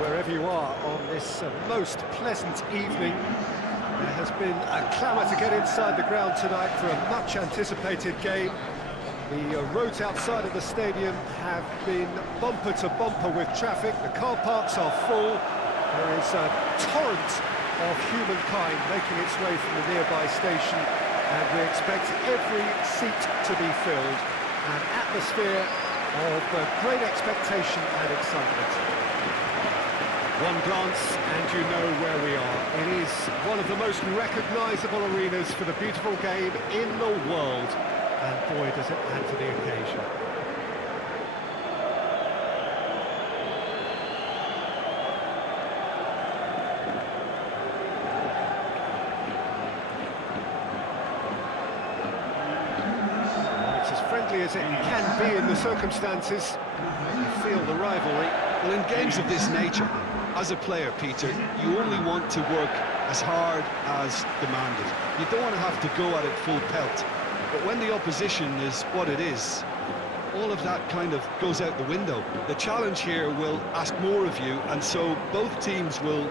wherever you are on this most pleasant evening. There has been a clamour to get inside the ground tonight for a much-anticipated game. The roads outside of the stadium have been bumper to bumper with traffic. The car parks are full. There is a torrent of humankind making its way from the nearby station, and we expect every seat to be filled. An atmosphere of great expectation and excitement. One glance and you know where we are. It is one of the most recognisable arenas for the beautiful game in the world. And boy, does it add to the occasion. Well, it's as friendly as it can be in the circumstances. You feel the rivalry. Well, in games of this nature, as a player, Peter, you only want to work as hard as demanded. You don't want to have to go at it full pelt. But when the opposition is what it is, all of that kind of goes out the window. The challenge here will ask more of you, and so both teams will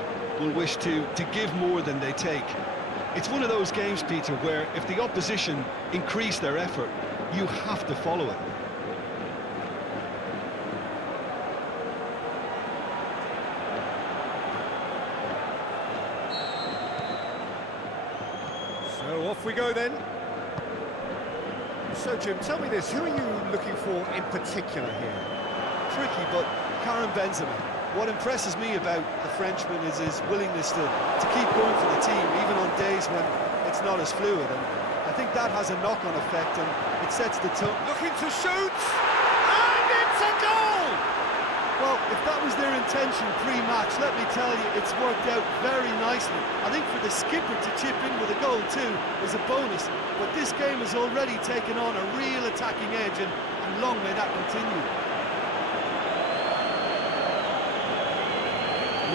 wish to give more than they take. It's one of those games, Peter, where if the opposition increase their effort, you have to follow it. So off we go then. So Jim, tell me this, who are you looking for in particular here? Tricky, but Karim Benzema. What impresses me about the Frenchman is his willingness to keep going for the team, even on days when it's not as fluid. And I think that has a knock-on effect, and it sets the tone. Looking to shoot, and it's a goal! Well, if that was their intention pre-match, let me tell you, it's worked out very nicely. I think for the skipper to chip in with a goal too is a bonus, but this game has already taken on a real attacking edge, and long may that continue.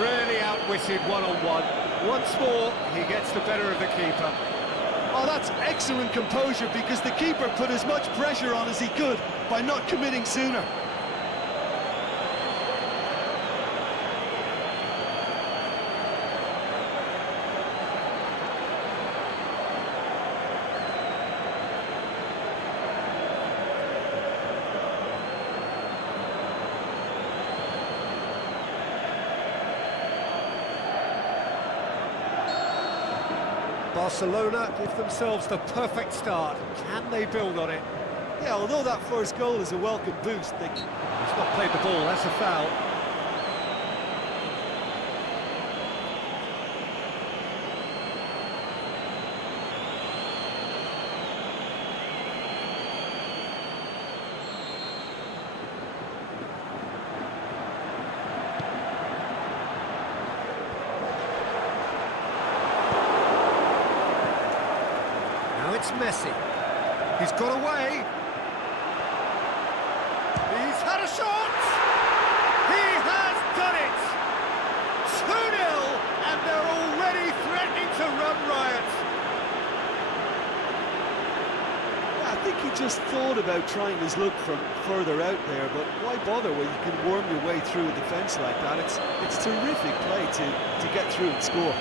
Really outwitted one-on-one. Once more, he gets the better of the keeper. Oh, that's excellent composure, because the keeper put as much pressure on as he could by not committing sooner. Barcelona give themselves the perfect start. Can they build on it? Yeah, although that first goal is a welcome boost, He's not played the ball, that's a foul. It's Messi. He's got away. He's had a shot. He has done it. 2-0, and they're already threatening to run riot. Yeah, I think he just thought about trying his luck from further out there, but why bother when you can worm your way through a defence like that? It's terrific play to get through and score.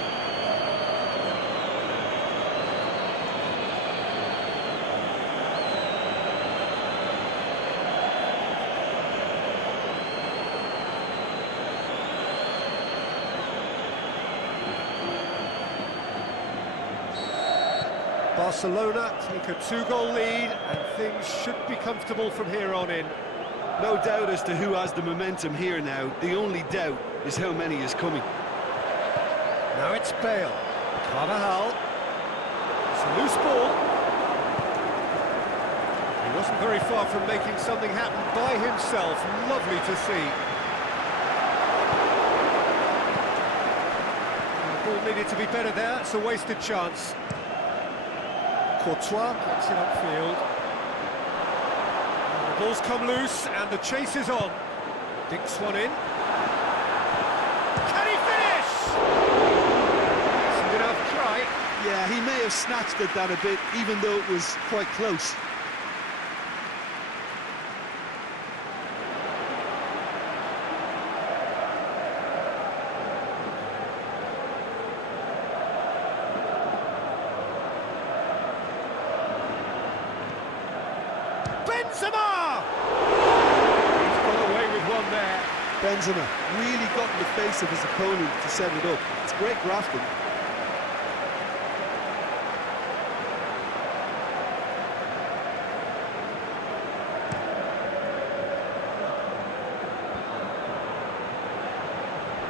Barcelona take a 2-goal lead, and things should be comfortable from here on in. No doubt as to who has the momentum here now. The only doubt is how many is coming. Now it's Bale. Carvajal. It's a loose ball. He wasn't very far from making something happen by himself. Lovely to see. The ball needed to be better there. It's a wasted chance. Courtois gets it upfield. And the ball's come loose, and the chase is on. Dinks one in. Can he finish? Isn't enough try. Yeah, he may have snatched at that a bit, even though it was quite close. Benzema! He's got away with one there. Benzema really got in the face of his opponent to set it up. It's great grafting.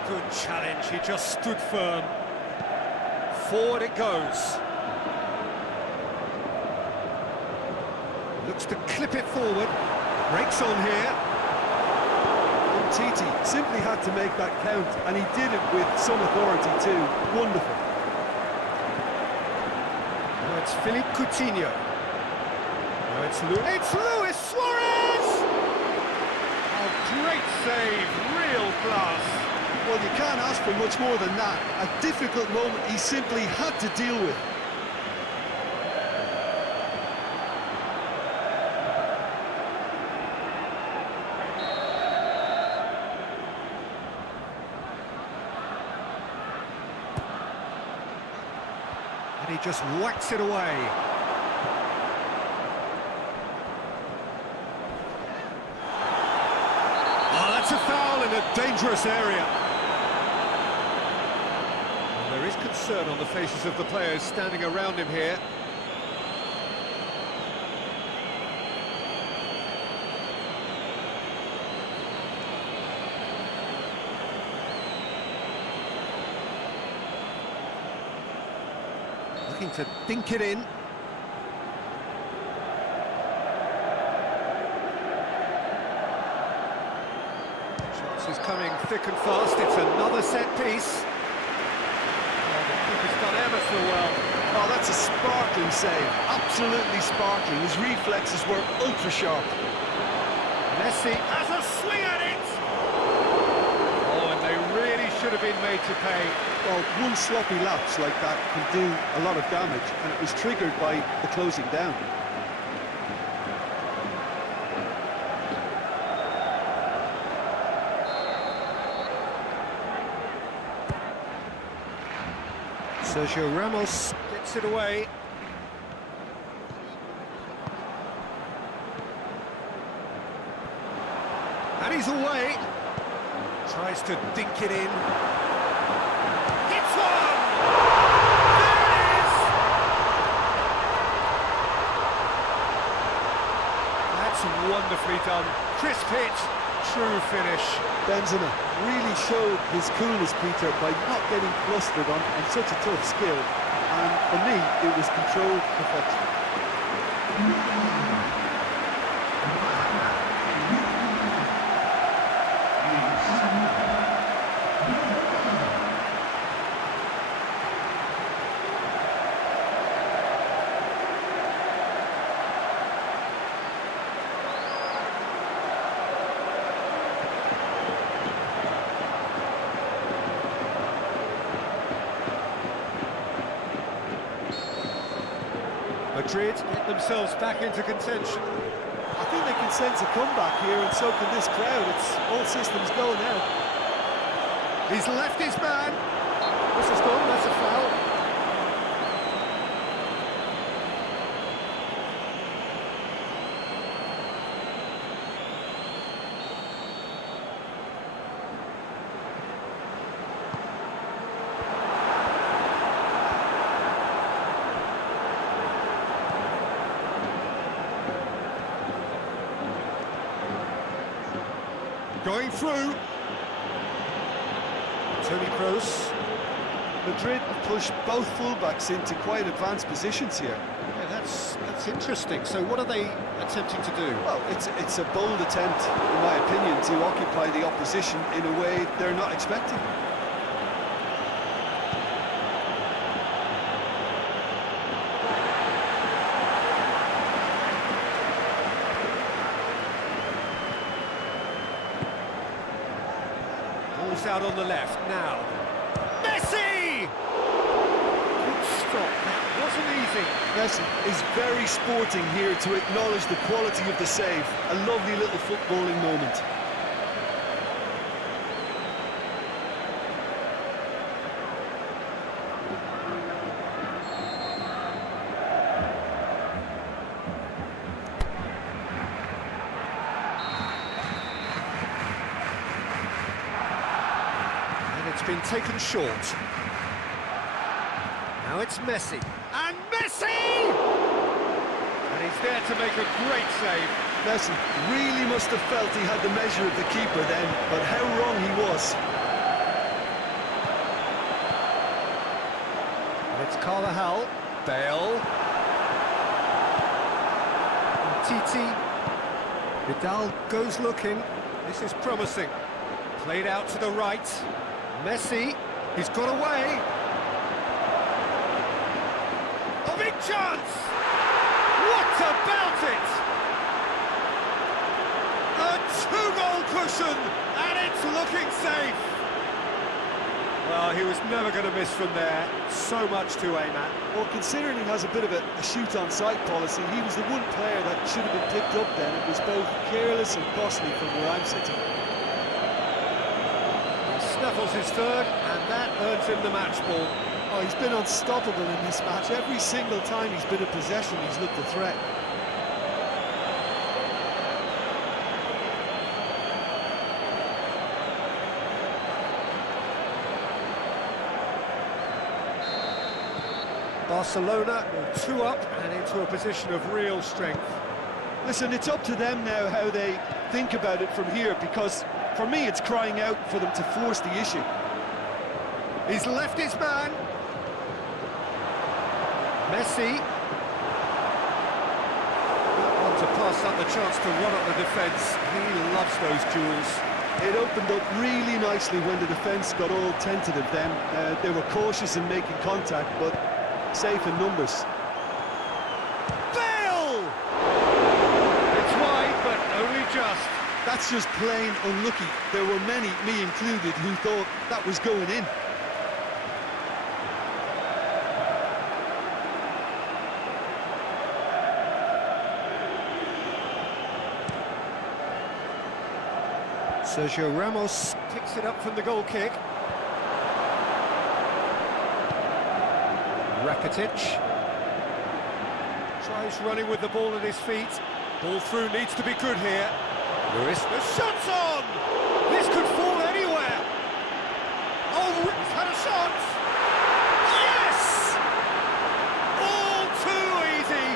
Good challenge, he just stood firm. Forward it goes. Looks to clip it forward. Breaks on here. Titi simply had to make that count, and he did it with some authority too. Wonderful. Now it's Philippe Coutinho. Now it's Luis Suarez! Oh, great save, real class. Well, you can't ask for much more than that. A difficult moment he simply had to deal with. And he just whacks it away. Oh, that's a foul in a dangerous area. Well, there is concern on the faces of the players standing around him here. Looking to dink it in. Shots is coming thick and fast. It's another set piece. Oh, the keeper's done ever so well. Oh, that's a sparkling save. Absolutely sparkling. His reflexes were ultra sharp. Messi has a swing at it. Oh, and they really should have been made to pay. Well, one sloppy lapse like that can do a lot of damage, and it was triggered by the closing down. Sergio Ramos gets it away. And he's away. Tries to dink it in. Hits one! There it is! That's wonderfully done. Crisp hit, true finish. Benzema really showed his coolness, Peter, by not getting flustered on such a tough skill. And for me, it was controlled perfection. Madrid get themselves back into contention. I think they can sense a comeback here, and so can this crowd. It's all systems go now. He's left his man. This is gone, that's a foul. Going through. Toni Kroos. Madrid have pushed both fullbacks into quite advanced positions here. Yeah, that's interesting. So what are they attempting to do? Well, it's a bold attempt, in my opinion, to occupy the opposition in a way they're not expecting. Ball's out on the left now. Messi! Good stop, that wasn't easy. Messi is very sporting here to acknowledge the quality of the save. A lovely little footballing moment. It's been taken short. Now it's Messi. And Messi! And he's there to make a great save. Messi really must have felt he had the measure of the keeper then, but how wrong he was. And it's Carvajal. Bale. Titi. Vidal goes looking. This is promising. Played out to the right. Messi. He's got away. A big chance! What about it? A two-goal cushion, and it's looking safe. Well, he was never going to miss from there. So much to aim at. Well, considering he has a bit of a shoot-on-sight policy, he was the one player that should have been picked up then. It was both careless and costly from where I'm sitting. He snuffles his third, and that earns him the match ball. Oh, he's been unstoppable in this match. Every single time he's been in possession, he's looked a threat. Barcelona are 2 up and into a position of real strength. Listen, it's up to them now how they think about it from here, because for me it's crying out for them to force the issue. He's left his man. Messi. Not want to pass up the chance to run up the defence. He loves those duels. It opened up really nicely when the defence got all tentative then. They were cautious in making contact, but safe in numbers. Bale! It's wide, but only just. That's just plain unlucky. There were many, me included, who thought that was going in. Sergio Ramos picks it up from the goal kick. Rakitic tries running with the ball at his feet. Ball through needs to be good here. Lewis, the shot's on! This could fall anywhere. Oh, he's had a shot! Yes! All too easy.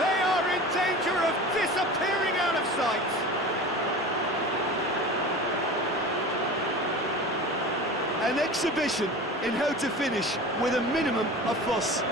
They are in danger of disappearing out of sight. An exhibition in how to finish with a minimum of fuss.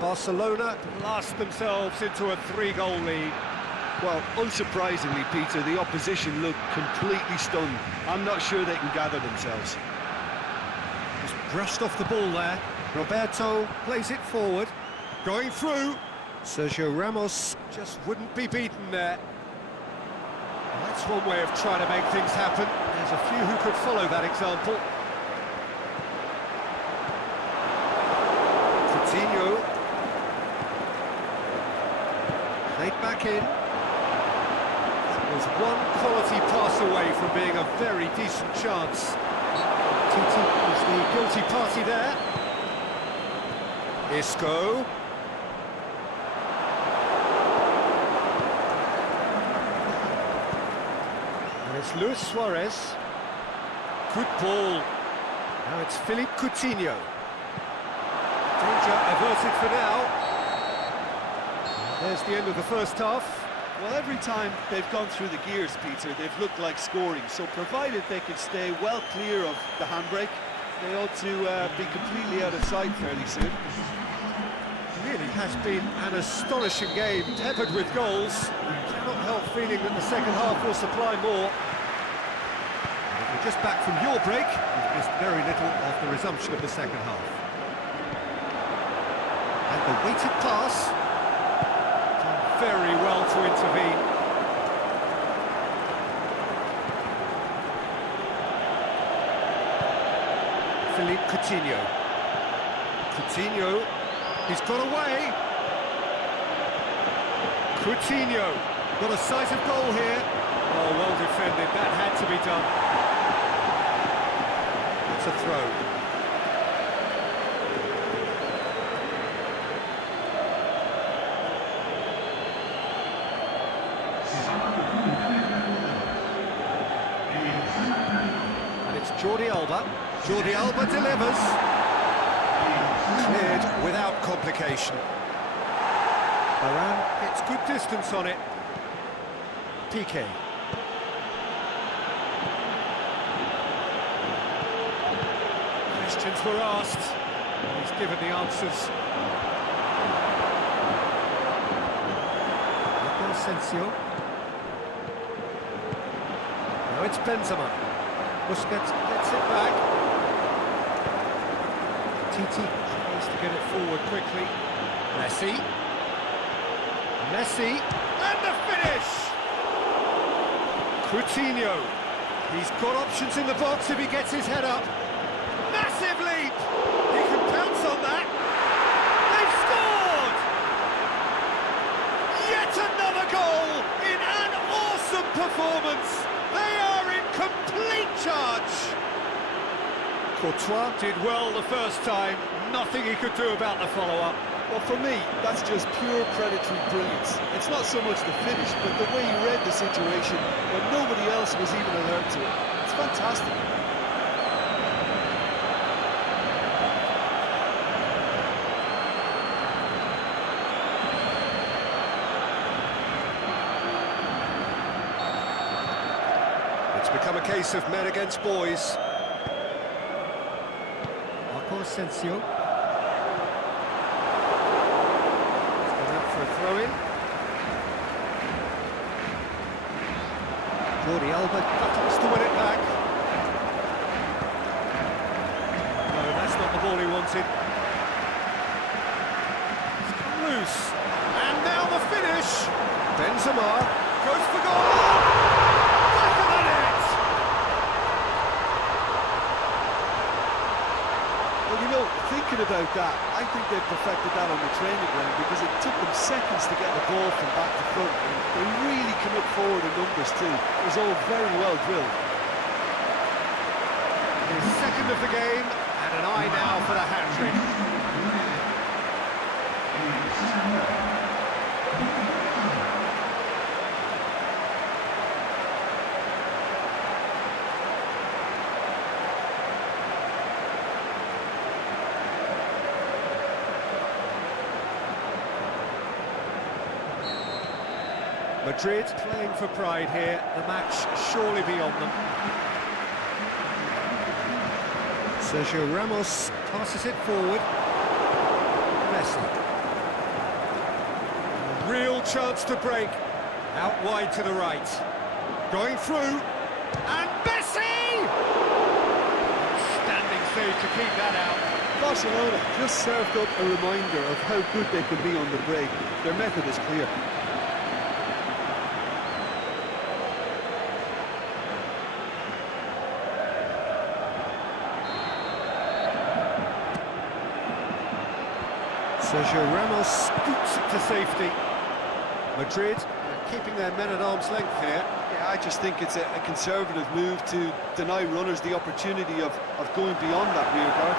Barcelona blast themselves into a 3-goal lead. Well, unsurprisingly, Peter, the opposition look completely stunned. I'm not sure they can gather themselves. Just brushed off the ball there. Roberto plays it forward. Going through. Sergio Ramos just wouldn't be beaten there. Well, that's one way of trying to make things happen. There's a few who could follow that example. Coutinho. Played back in. Was one quality pass away from being a very decent chance. Titi is the guilty party there. Isco. And it's Luis Suarez. Good ball. Now it's Philippe Coutinho. Danger averted for now. There's the end of the first half. Well, every time they've gone through the gears, Peter, they've looked like scoring. So provided they can stay well clear of the handbrake, they ought to be completely out of sight fairly soon. It really has been an astonishing game, peppered with goals. You cannot help feeling that the second half will supply more. If you're just back from your break, you've missed very little of the resumption of the second half. And the weighted pass. Very well to intervene. Philippe Coutinho. Coutinho, he's got away. Coutinho, got a sight of goal here. Oh, well defended, that had to be done. It's a throw. And it's Jordi Alba. Jordi Alba delivers. Cleared without complication. Varane gets good distance on it. Piqué. Questions were asked. He's given the answers. Asensio. Now it's Benzema. Busquets gets it back. Titi tries to get it forward quickly. Messi. Messi. And the finish! Coutinho. He's got options in the box if he gets his head up. Massive leap! He can pounce on that. They've scored! Yet another goal in an awesome performance. They are in complete charge. Courtois did well the first time. Nothing he could do about the follow-up. Well, for me, that's just pure predatory brilliance. It's not so much the finish, but the way he read the situation when nobody else was even alert to it. It's fantastic. It's become a case of men against boys. Asensio. Throw-in. Jordi Alba battles to win it back. No, that's not the ball he wanted. It's come loose. And now the finish. Benzema goes for goal. Back of the net. Well, you know, thinking about that, I think they've perfected that on the training ground because it took them seconds to get the ball from back to front. And they really come up forward in numbers too. It was all very well drilled. His second of the game, and an eye now for the hat-trick. Madrid playing for pride here, the match surely beyond them. Sergio Ramos passes it forward. Messi. A real chance to break. Out wide to the right. Going through. And Messi! Standing save to keep that out. Barcelona just served up a reminder of how good they can be on the break. Their method is clear. Sergio Ramos scoots it to safety. Madrid keeping their men at arm's length here. Yeah, I just think it's a conservative move to deny runners the opportunity of going beyond that rear guard.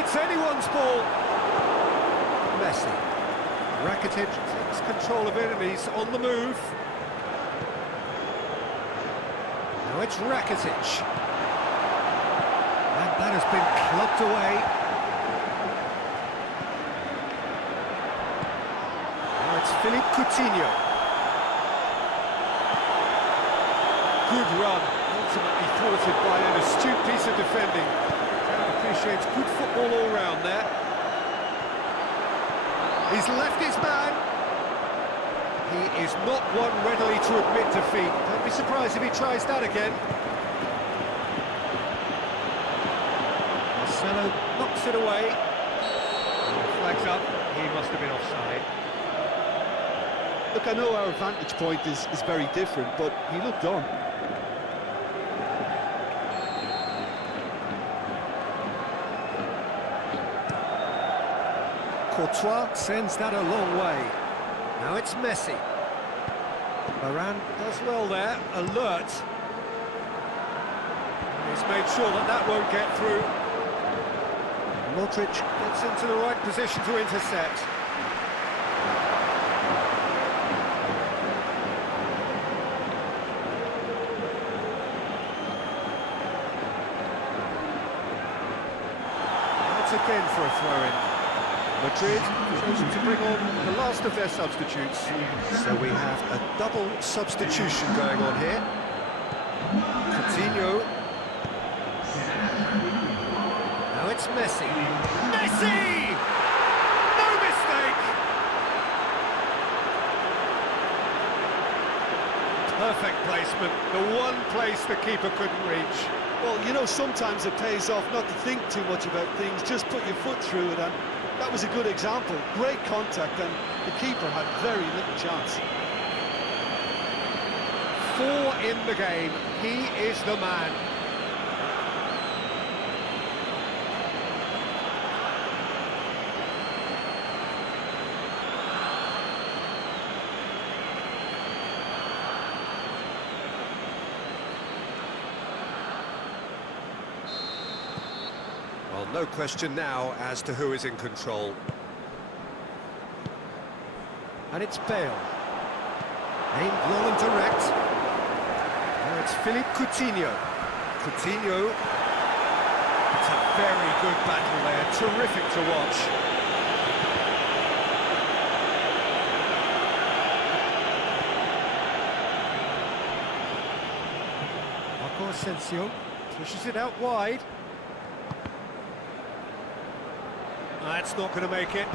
It's anyone's ball. Messi. Rakitic takes control of it and he's on the move. Now it's Rakitic. And that has been clubbed away. It's Philippe Coutinho. Good run, ultimately thwarted by an astute piece of defending. Crowd appreciates good football all round there. He's left his man. He is not one readily to admit defeat. Don't be surprised if he tries that again. Marcelo knocks it away. Flags up, he must have been offside. Look, I know our vantage point is very different, but he looked on. Courtois sends that a long way. Now it's Messi. Varane does well there, alert. He's made sure that that won't get through. Modric gets into the right position to intercept. Again for a throw-in. Madrid chosen to bring on the last of their substitutes. So we have a double substitution going on here. Coutinho. Now it's Messi. Messi! No mistake! Perfect placement. The one place the keeper couldn't reach. Well, you know, sometimes it pays off not to think too much about things, just put your foot through it, and that was a good example. Great contact, and the keeper had very little chance. 4 in the game. He is the man. Well, no question now as to who is in control. And it's Bale. Aimed long and direct. Now it's Philippe Coutinho. Coutinho. It's a very good battle there. Terrific to watch. Marco Asensio pushes it out wide. That's not going to make it.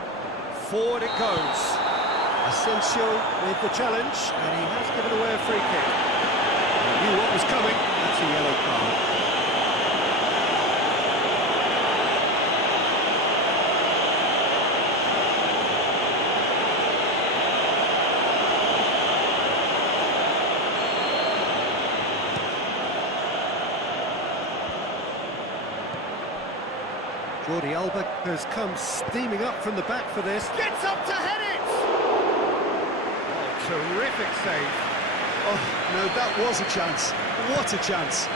Forward it goes. Asensio with the challenge, and he has given away a free kick. He knew what was coming. That's a yellow card. Jordi Alba has come steaming up from the back for this. Gets up to head it! Oh, terrific save. Oh, no, that was a chance. What a chance.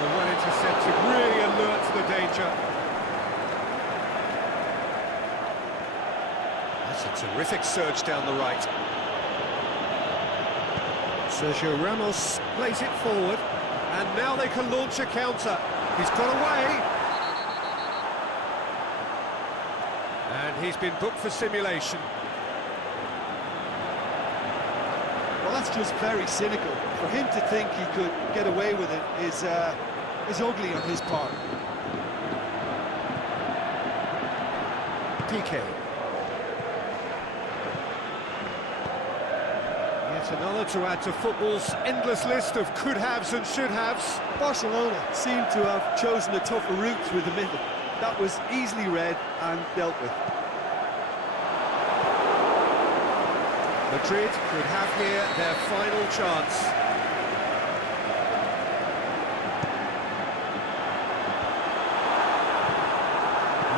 Oh, well intercepted, really alert to the danger. That's a terrific surge down the right. Sergio Ramos plays it forward, and now they can launch a counter. He's got away. And he's been booked for simulation. Well, that's just very cynical. For him to think he could get away with it is ugly on his part. PK. Yet another to add to football's endless list of could-haves and should-haves. Barcelona seemed to have chosen a tougher route through the middle. That was easily read and dealt with. Madrid could have here their final chance.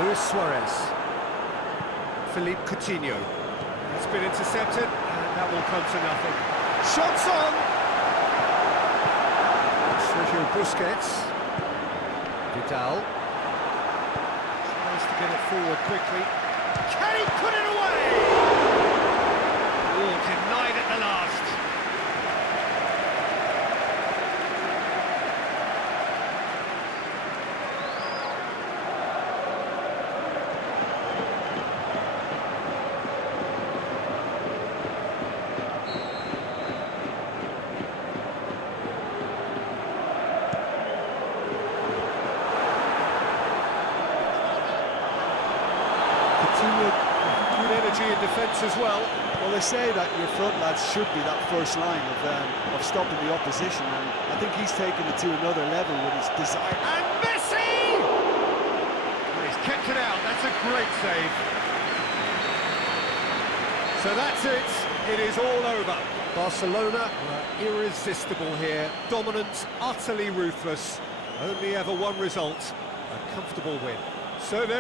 Luis Suarez. Philippe Coutinho. It's been intercepted, and that will come to nothing. Shots on! Sergio Busquets. Vidal. Tries to get it forward quickly. Can he put it away? Oh, denied at the last. Good energy in defence as well. Well, they say that your front lads should be that first line of stopping the opposition, and I think he's taken it to another level with his desire. And Messi! Well, he's kept it out. That's a great save. So that's it. It is all over. Barcelona were irresistible here. Dominant, utterly ruthless. Only ever one result. A comfortable win. So there